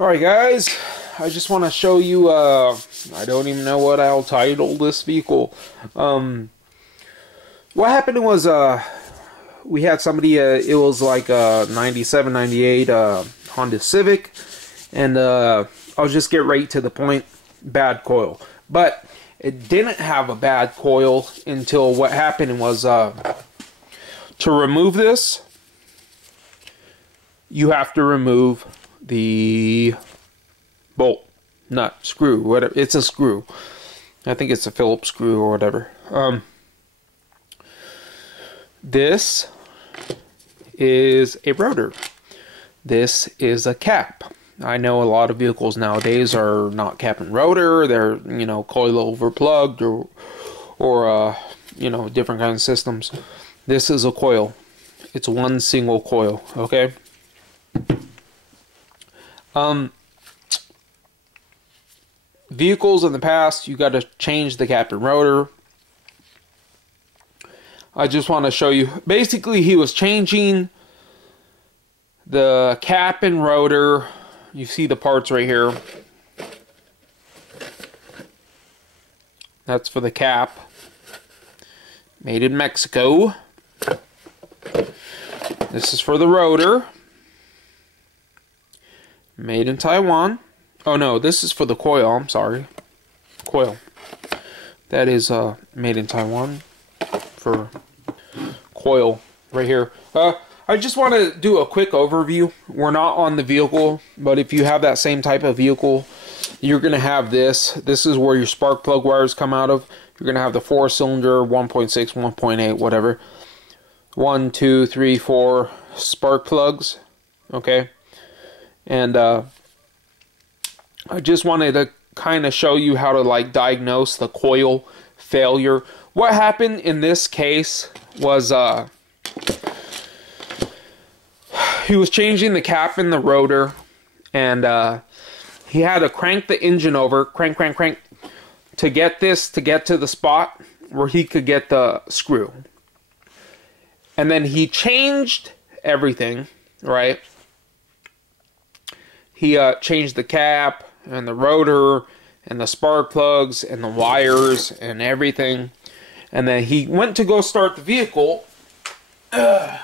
Alright guys, I just want to show you, I don't even know what I'll title this vehicle. What happened was, we had somebody, it was like a 97, 98 Honda Civic, and I'll just get right to the point, bad coil. But it didn't have a bad coil until what happened was, to remove this, you have to remove the bolt, nut, screw, whatever. It's a screw. I think it's a Phillips screw or whatever. This is a rotor. This is a cap. I know a lot of vehicles nowadays are not cap and rotor. They're, you know, coil over plugged or you know, different kinds of systems. This is a coil. It's one single coil, okay? Vehicles in the past, you got to change the cap and rotor. I just want to show you. Basically, he was changing the cap and rotor. You see the parts right here. That's for the cap. Made in Mexico. This is for the rotor. Made in Taiwan. Oh no, this is for the coil, I'm sorry. Coil. That is made in Taiwan for coil right here. I just want to do a quick overview. We're not on the vehicle, but if you have that same type of vehicle, you're going to have this. This is where your spark plug wires come out of. You're going to have the 4-cylinder, 1.6, 1.8, whatever. 1, 2, 3, 4 spark plugs. Okay. And I just wanted to kind of show you how to like diagnose the coil failure. What happened in this case was he was changing the cap in the rotor, and he had to crank the engine over, crank, to get to the spot where he could get the screw. And then he changed everything, right? He changed the cap and the rotor and the spark plugs and the wires and everything. And then he went to go start the vehicle. And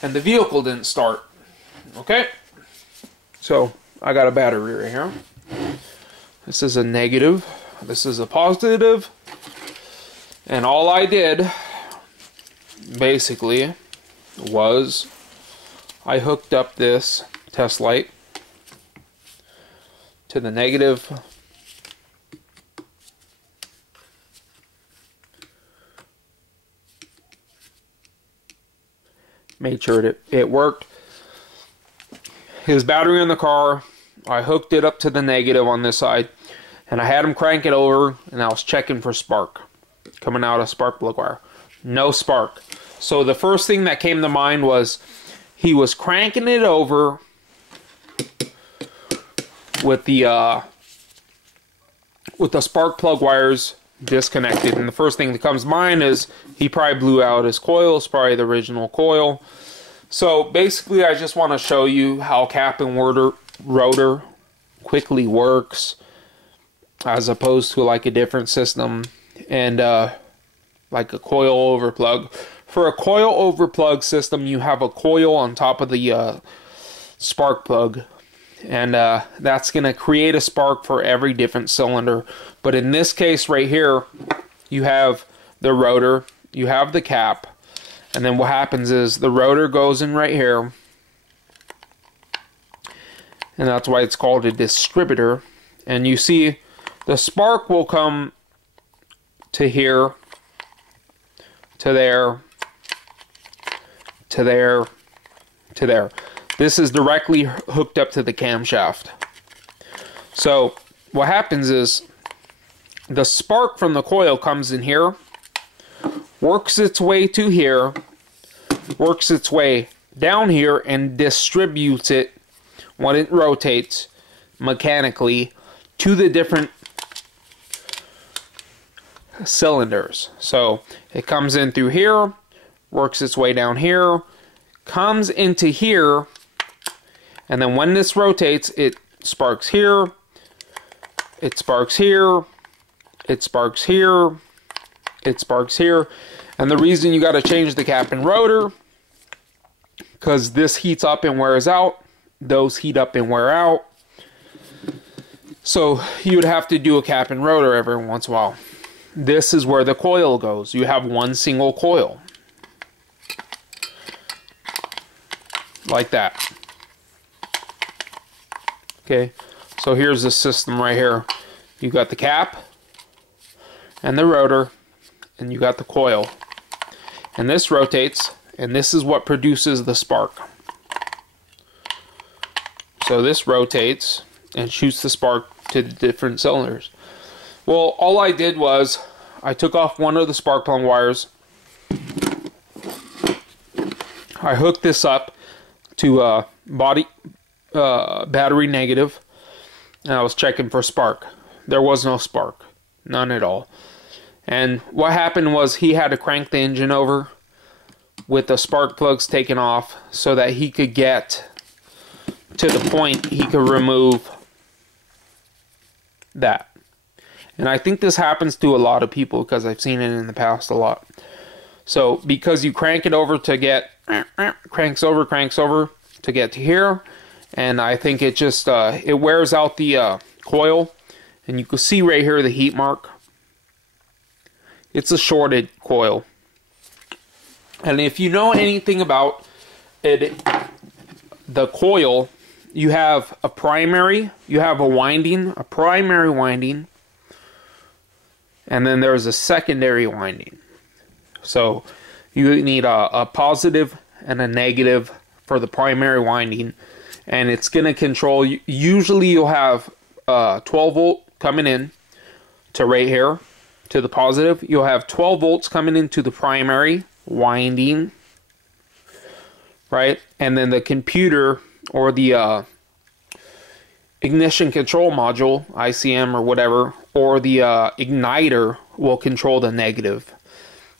the vehicle didn't start. Okay? So, I got a battery right here. This is a negative. This is a positive. And all I did, basically, was I hooked up this test light to the negative. Made sure it worked. His battery in the car, I hooked it up to the negative on this side, and I had him crank it over, and I was checking for spark coming out of spark plug wire. No spark. So the first thing that came to mind was he was cranking it over with the spark plug wires disconnected, and the first thing that comes to mind is he probably blew out his coil. It's probably the original coil. So basically, I just want to show you how cap and rotor quickly works, as opposed to like a different system and like a coil over plug. For a coil over plug system, you have a coil on top of the spark plug, and that's going to create a spark for every different cylinder. But in this case right here, you have the rotor, you have the cap, and then what happens is the rotor goes in right here, and that's why it's called a distributor. And you see the spark will come to here, to there, to there, to there. This is directly hooked up to the camshaft. So what happens is the spark from the coil comes in here, works its way to here, works its way down here, and distributes it when it rotates mechanically to the different cylinders. So it comes in through here, works its way down here, comes into here, And then when this rotates, it sparks here, it sparks here, it sparks here, it sparks here. And the reason you got to change the cap and rotor, because this heats up and wears out, those heat up and wear out. So you would have to do a cap and rotor every once in a while. This is where the coil goes. You have one single coil. Like that. Okay, so here's the system right here. You got the cap and the rotor, and you got the coil. And this rotates, and this is what produces the spark. So this rotates and shoots the spark to the different cylinders. Well, all I did was I took off one of the spark plug wires. I hooked this up to battery negative, and I was checking for spark. There was no spark, none at all. And what happened was he had to crank the engine over with the spark plugs taken off so that he could get to the point he could remove that. And I think this happens to a lot of people because I've seen it in the past a lot. So because you crank it over to get cranks over to get to here, and I think it just it wears out the coil, and you can see right here the heat mark. It's a shorted coil. And if you know anything about it, the coil, you have a primary, you have a winding, a primary winding, and then there's a secondary winding. So you need a positive and a negative for the primary winding, and it's going to control, usually you'll have 12 volt coming in to right here to the positive. You'll have 12 volts coming into the primary winding, right? And then the computer or the ignition control module, ICM or whatever, or the igniter will control the negative.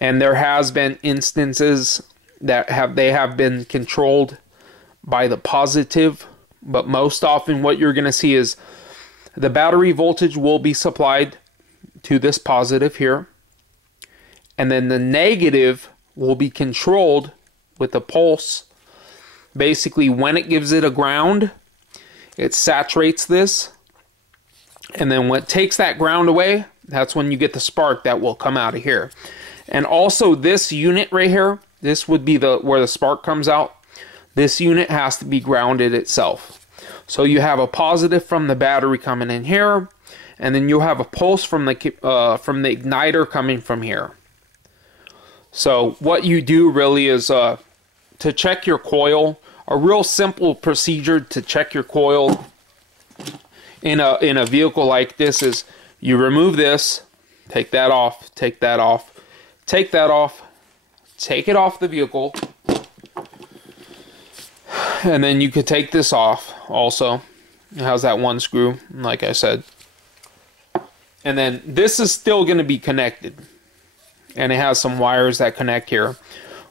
And there has been instances that they have been controlled by the positive, but most often what you're going to see is the battery voltage will be supplied to this positive here, and then the negative will be controlled with a pulse. Basically, when it gives it a ground, it saturates this, and then when it takes that ground away, that's when you get the spark that will come out of here. And also this unit right here, this would be where the spark comes out. This unit has to be grounded itself. So you have a positive from the battery coming in here, and then you'll have a pulse from the igniter coming from here. So what you do really is to check your coil. A real simple procedure to check your coil in a vehicle like this is you remove this, take that off, take that off, take that off, take it off the vehicle, and then you could take this off also. It has that one screw, like I said. And then this is still going to be connected, and it has some wires that connect here.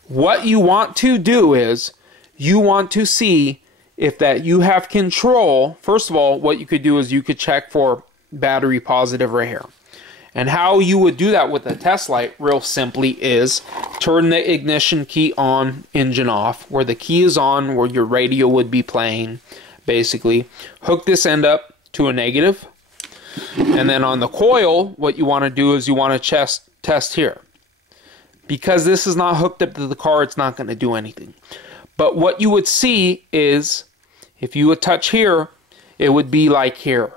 What you want to do is you want to see if that you have control. First of all, what you could do is you could check for battery positive right here. And how you would do that with a test light, real simply, is turn the ignition key on, engine off. Where the key is on, where your radio would be playing, basically. Hook this end up to a negative. And then on the coil, what you want to do is you want to test here. Because this is not hooked up to the car, it's not going to do anything. But what you would see is, if you would touch here, it would be like here.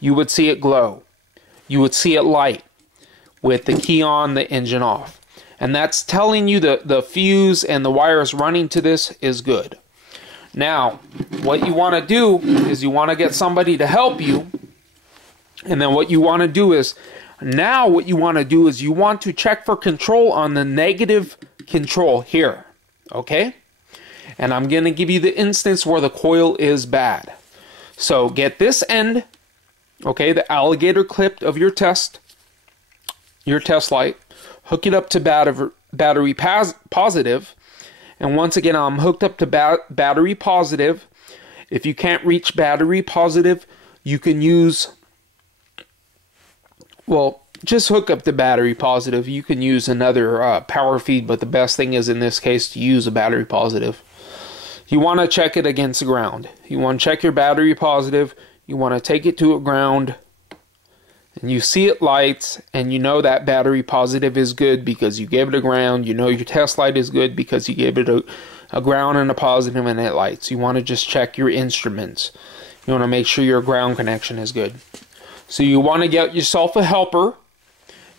You would see it glow. You would see it light with the key on, the engine off. And that's telling you the fuse and the wires running to this is good. Now, what you want to do is you want to get somebody to help you. And then what you want to do is, now what you want to do is you want to check for control on the negative control here. Okay? And I'm going to give you the instance where the coil is bad. So get this end, okay, the alligator clip of your test light, hook it up to battery positive, and once again I'm hooked up to battery positive, If you can't reach battery positive, you can use, well, just hook up the battery positive. You can use another power feed, but the best thing is in this case to use a battery positive. You want to check it against the ground. You want to check your battery positive. You want to take it to a ground, and you see it lights, and you know that battery positive is good because you gave it a ground. You know your test light is good because you gave it a ground and a positive, and it lights. You want to just check your instruments. You want to make sure your ground connection is good. So you want to get yourself a helper.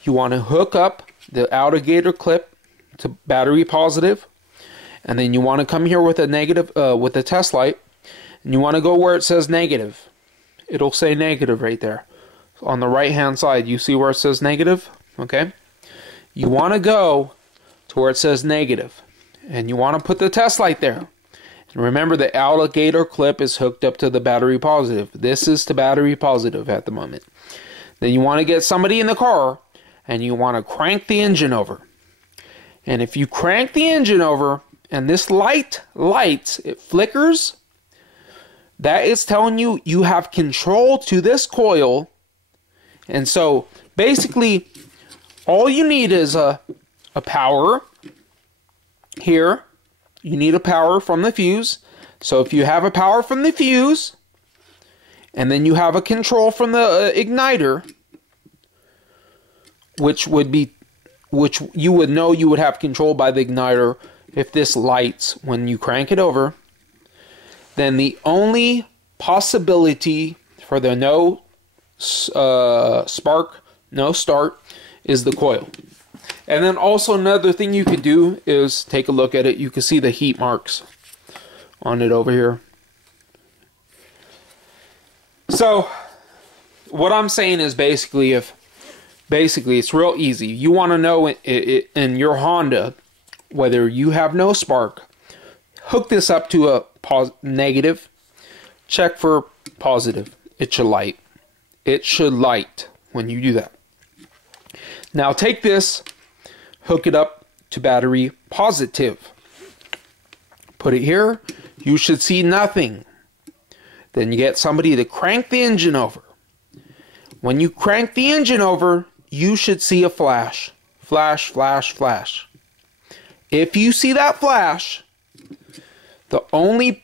You want to hook up the alligator clip to battery positive, and then you want to come here with a negative, with a test light, and you want to go where it says negative. It'll say negative right there. On the right hand side, you see where it says negative? Okay. You want to go to where it says negative, and you want to put the test light there. And remember, the alligator clip is hooked up to the battery positive. This is to battery positive at the moment. Then you want to get somebody in the car, and you want to crank the engine over. And if you crank the engine over, and this light lights, it flickers, that is telling you you have control to this coil. And so basically all you need is a power here. You need a power from the fuse. So if you have a power from the fuse, and then you have a control from the igniter, which you would know you would have control by the igniter if this lights when you crank it over, then the only possibility for the no spark, no start, is the coil. And then also another thing you could do is take a look at it. You can see the heat marks on it over here. So what I'm saying is basically it's real easy. You want to know in your Honda whether you have no spark. Hook this up to a negative. Check for positive. It should light. It should light when you do that. Now take this, hook it up to battery positive. Put it here. You should see nothing. Then you get somebody to crank the engine over. When you crank the engine over, you should see a flash. Flash, flash, flash. If you see that flash, the only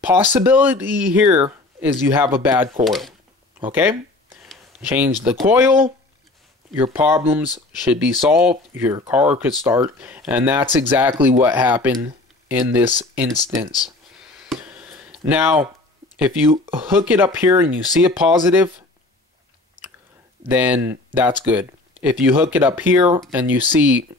possibility here is you have a bad coil. Okay? Change the coil. Your problems should be solved. Your car could start. And that's exactly what happened in this instance. Now, if you hook it up here and you see a positive, then that's good. If you hook it up here and you see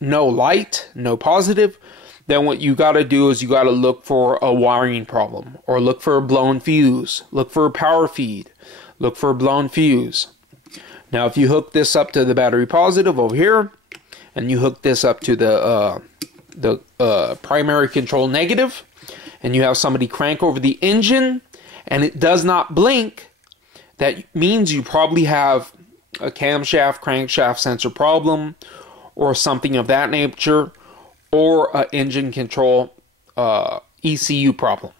no light, no positive, then what you got to do is you got to look for a wiring problem, or look for a blown fuse, look for a power feed, look for a blown fuse. Now if you hook this up to the battery positive over here, and you hook this up to the primary control negative, and you have somebody crank over the engine and it does not blink, that means you probably have a camshaft, crankshaft sensor problem, or something of that nature, or an engine control ECU problem.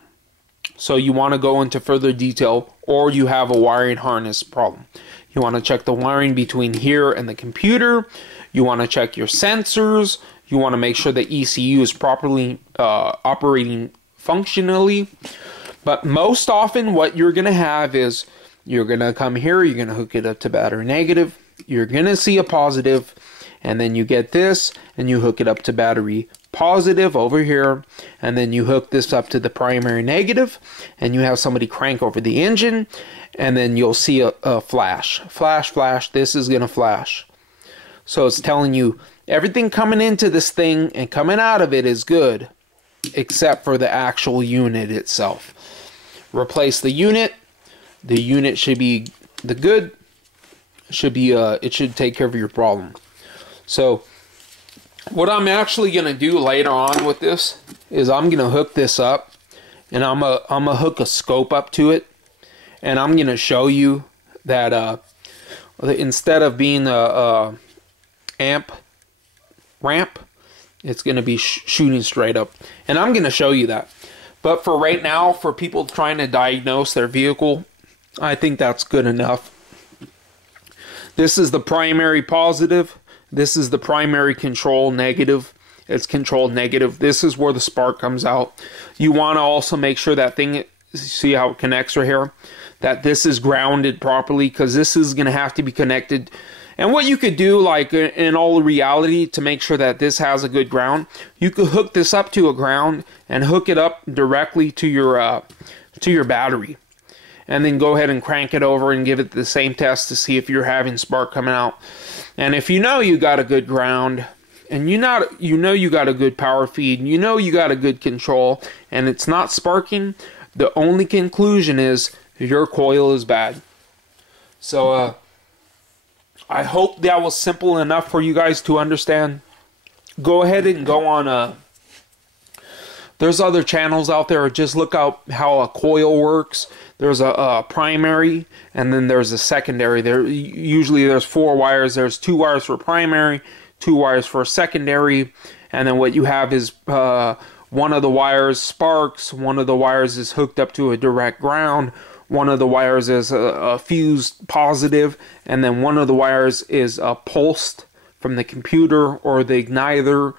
So you want to go into further detail, or you have a wiring harness problem. You want to check the wiring between here and the computer. You want to check your sensors. You want to make sure the ECU is properly operating functionally. But most often what you're going to have is you're going to come here, you're going to hook it up to battery negative, you're going to see a positive, and then you get this and you hook it up to battery positive over here, and then you hook this up to the primary negative, and you have somebody crank over the engine, and then you'll see a flash. Flash, flash, this is going to flash. So it's telling you everything coming into this thing and coming out of it is good, except for the actual unit itself. Replace the unit. The unit should be the good. Should be it should take care of your problem. So what I'm actually going to do later on with this is I'm going to hook this up, and I'm gonna hook a scope up to it, and I'm going to show you that instead of being a amp ramp, it's going to be shooting straight up, and I'm going to show you that. But for right now, for people trying to diagnose their vehicle, I think that's good enough. This is the primary positive. This is the primary control negative. It's controlled negative. This is where the spark comes out. You want to also make sure that thing, see how it connects right here, that this is grounded properly, because this is going to have to be connected. And what you could do, like in all reality, to make sure that this has a good ground, you could hook this up to a ground and hook it up directly to your battery, and then go ahead and crank it over and give it the same test to see if you're having spark coming out. And if you know you got a good ground, and you know you got a good power feed, and you know you got a good control, and it's not sparking, the only conclusion is your coil is bad. So I hope that was simple enough for you guys to understand. Go ahead and go on. There's other channels out there. Just look out how a coil works. There's a primary, and then there's a secondary. Usually there's 4 wires. There's 2 wires for primary, 2 wires for secondary, and then what you have is one of the wires sparks, one of the wires is hooked up to a direct ground, one of the wires is a fused positive, and then one of the wires is pulsed from the computer or the igniter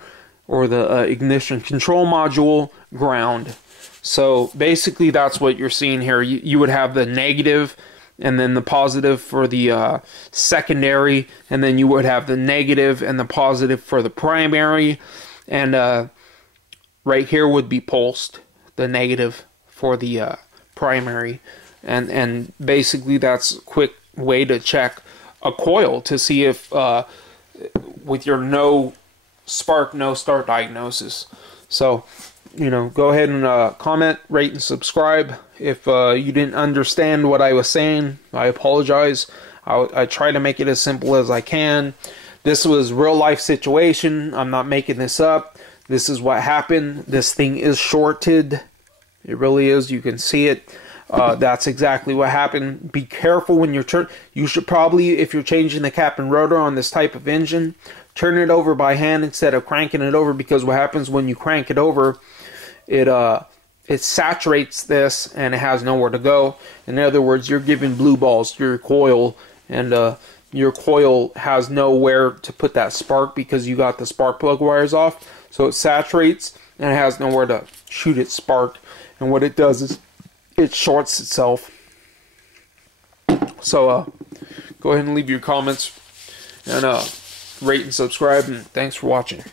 or the ignition control module ground. So basically that's what you're seeing here. You would have the negative and then the positive for the secondary, and then you would have the negative and the positive for the primary, and right here would be pulsed, the negative for the primary. And basically that's a quick way to check a coil to see if with your no spark, no start diagnosis. So, go ahead and comment, rate, and subscribe. If you didn't understand what I was saying, I apologize. I try to make it as simple as I can. This was real life situation. I'm not making this up. This is what happened. This thing is shorted. It really is. You can see it. That's exactly what happened. Be careful when you're you should probably, if you're changing the cap and rotor on this type of engine, turn it over by hand instead of cranking it over, because what happens when you crank it over, it saturates this and it has nowhere to go. In other words, you're giving blue balls to your coil, and your coil has nowhere to put that spark because you got the spark plug wires off. So it saturates and it has nowhere to shoot its spark. And what it does is it shorts itself. So go ahead and leave your comments and rate and subscribe, and thanks for watching.